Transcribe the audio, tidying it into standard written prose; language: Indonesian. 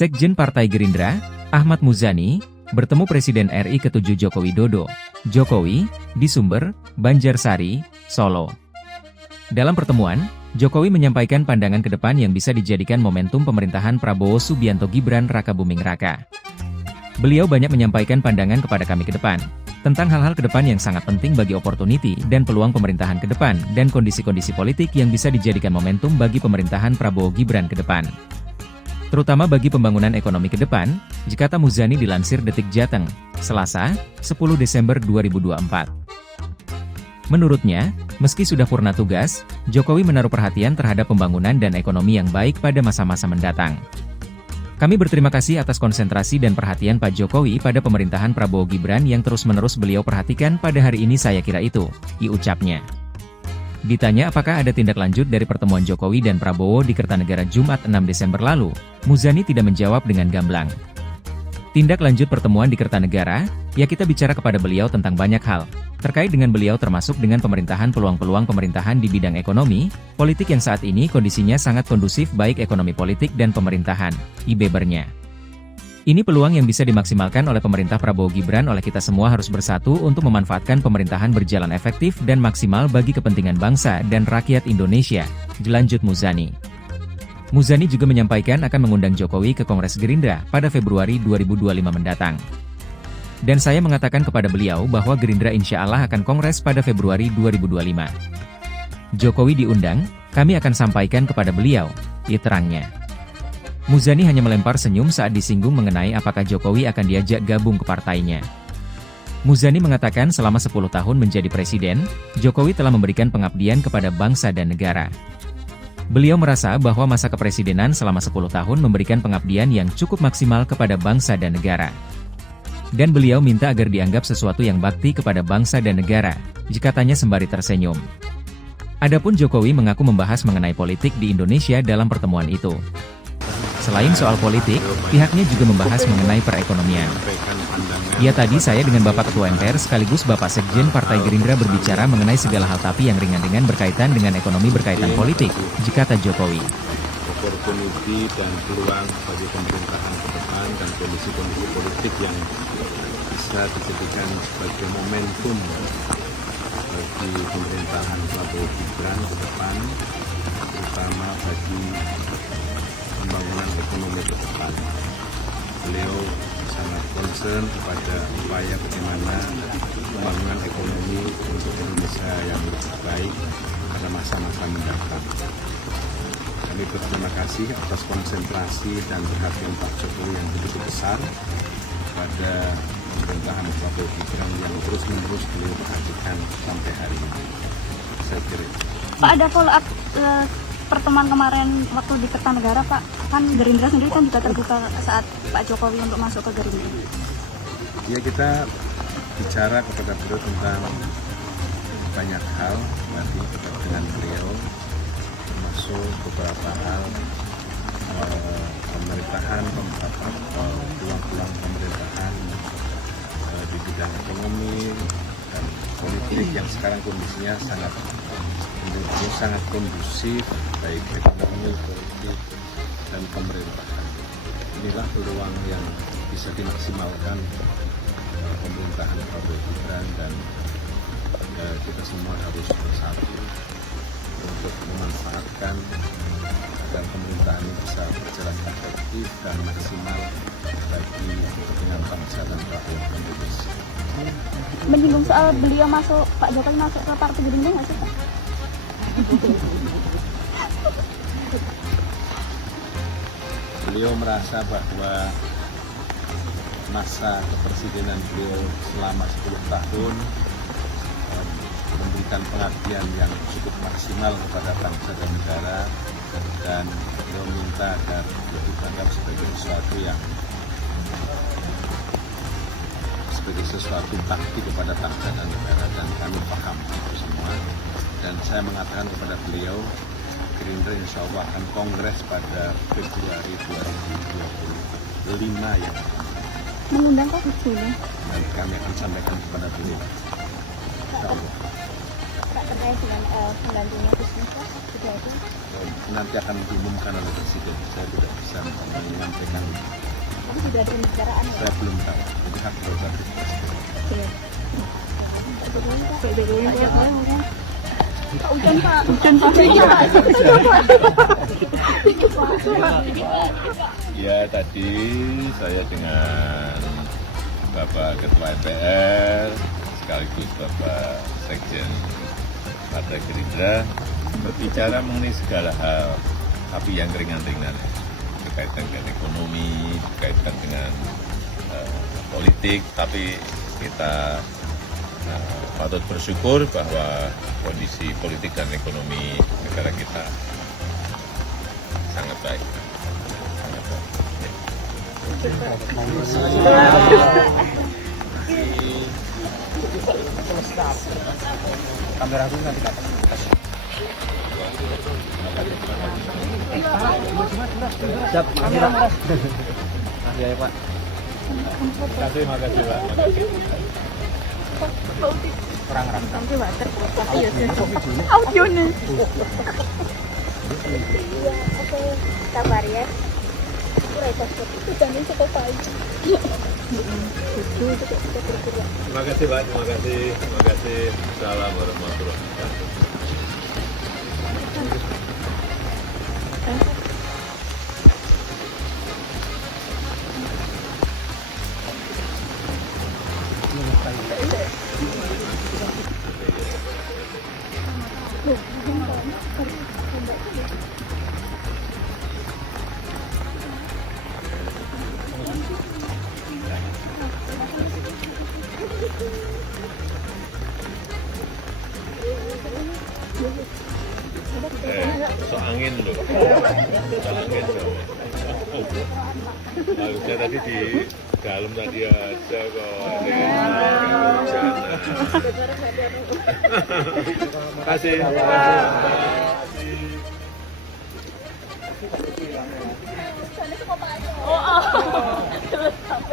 Sekjen Partai Gerindra, Ahmad Muzani, bertemu Presiden RI ke-7 Joko Widodo, Jokowi, di Sumber, Banjarsari, Solo. Dalam pertemuan, Jokowi menyampaikan pandangan ke depan yang bisa dijadikan momentum pemerintahan Prabowo Subianto Gibran Raka Buming Raka. Beliau banyak menyampaikan pandangan kepada kami ke depan, tentang hal-hal ke depan yang sangat penting bagi opportunity dan peluang pemerintahan ke depan dan kondisi-kondisi politik yang bisa dijadikan momentum bagi pemerintahan Prabowo Gibran ke depan. Terutama bagi pembangunan ekonomi ke depan, kata Muzani dilansir Detik Jateng, Selasa, 10 Desember 2024. Menurutnya, meski sudah purna tugas, Jokowi menaruh perhatian terhadap pembangunan dan ekonomi yang baik pada masa-masa mendatang. Kami berterima kasih atas konsentrasi dan perhatian Pak Jokowi pada pemerintahan Prabowo Gibran yang terus-menerus beliau perhatikan pada hari ini, saya kira itu, ucapnya. Ditanya apakah ada tindak lanjut dari pertemuan Jokowi dan Prabowo di Kertanegara Jumat 6 Desember lalu, Muzani tidak menjawab dengan gamblang. Tindak lanjut pertemuan di Kertanegara, ya kita bicara kepada beliau tentang banyak hal, terkait dengan beliau termasuk dengan pemerintahan peluang-peluang pemerintahan di bidang ekonomi, politik yang saat ini kondisinya sangat kondusif baik ekonomi politik dan pemerintahan, bebernya. Ini peluang yang bisa dimaksimalkan oleh pemerintah Prabowo Gibran oleh kita semua harus bersatu untuk memanfaatkan pemerintahan berjalan efektif dan maksimal bagi kepentingan bangsa dan rakyat Indonesia, lanjut Muzani. Muzani juga menyampaikan akan mengundang Jokowi ke Kongres Gerindra pada Februari 2025 mendatang. Dan saya mengatakan kepada beliau bahwa Gerindra insya Allah akan Kongres pada Februari 2025. Jokowi diundang, kami akan sampaikan kepada beliau, terangnya. Muzani hanya melempar senyum saat disinggung mengenai apakah Jokowi akan diajak gabung ke partainya. Muzani mengatakan selama 10 tahun menjadi presiden, Jokowi telah memberikan pengabdian kepada bangsa dan negara. Beliau merasa bahwa masa kepresidenan selama 10 tahun memberikan pengabdian yang cukup maksimal kepada bangsa dan negara. Dan beliau minta agar dianggap sesuatu yang bakti kepada bangsa dan negara, katanya sembari tersenyum. Adapun Jokowi mengaku membahas mengenai politik di Indonesia dalam pertemuan itu. Selain soal politik, pihaknya juga membahas mengenai perekonomian. Ya tadi saya dengan Bapak Ketua MPR sekaligus Bapak Sekjen Partai Gerindra berbicara mengenai segala hal tapi yang ringan-ringan berkaitan dengan ekonomi berkaitan politik, kata Jokowi. Opportunity dan peluang bagi pemerintahan ke depan dan kondisi-kondisi politik yang bisa dijadikan sebagai momentum bagi pemerintahan Prabowo Gibran ke depan, terutama bagi pembangunan ekonomi ke depan. Beliau sangat concern kepada upaya bagaimana pembangunan ekonomi untuk Indonesia yang lebih baik pada masa-masa mendatang. Kami berterima kasih atas konsentrasi dan perhatian Pak Jokowi yang begitu besar pada pemerintahan Prabowo Gibran yang terus-menerus beliau perhatikan sampai hari ini. Saya kira. Pak, ada follow up pertemuan kemarin waktu di Kertanegara, Pak, kan Gerindra sendiri kan juga terbuka saat Pak Jokowi untuk masuk ke Gerindra. Ya, kita bicara kepada beliau tentang banyak hal nanti terkait dengan beliau, termasuk beberapa hal pemerintahan, peluang-peluang pemerintahan di bidang ekonomi dan politik yang sekarang kondisinya sangat kondusif, baik ekonomi, politik, dan pemerintahan. Inilah peluang yang bisa dimaksimalkan pemerintahan Prabowo Gibran dan kita semua harus bersatu untuk memanfaatkan agar pemerintahan ini bisa berjalan efektif dan maksimal bagi kepentingan bangsa dan rakyat Indonesia. Menyinggung soal beliau masuk, Pak Jokowi masuk ke Partai Gerindra nggak sih, Pak? Beliau merasa bahwa masa kepresidenan beliau selama 10 tahun memberikan pengabdian yang cukup maksimal kepada bangsa dan negara, dan beliau minta agar itu dianggap sebagai sesuatu bakti kepada bangsa dan negara, dan kami paham itu semua. Dan saya mengatakan kepada beliau, Gerindra insya Allah akan kongres pada Februari 2025 ya. Mengundang kok sudah. Dan kami akan sampaikan kepada beliau. Insya Allah. Pak, terkait dengan penggantinya Gus Misbah, sudah itu? nanti akan diumumkan oleh Presiden. Saya tidak bisa menyampaikan itu. Tapi sudah ada pembicaraan ya? Saya belum tahu. Jadi hak prerogatif Presiden. Oke. Pak Jokowi, Pak Ujan, Pak. Ya, tadi saya dengan Bapak Ketua MPR sekaligus Bapak Sekjen Partai Gerindra berbicara mengenai segala hal, tapi yang ringan-ringan berkaitan dengan ekonomi, berkaitan dengan politik, tapi kita patut bersyukur bahwa kondisi politik dan ekonomi negara kita sangat baik. Sangat baik. Kamera dulu nanti dapat. Siap, kamera. Makasih ya, Pak. Makasih Pak. Makasih. Kurang-kurang. Sampai water. Audio nih. Iya, oke. Sabar ya. Terima kasih Pak, terima kasih. Salam warahmatullahi wabarakatuh. So angin loh. Angin loh. Harusnya tadi di dalam tadi aja kok. Terima kasih. Oh.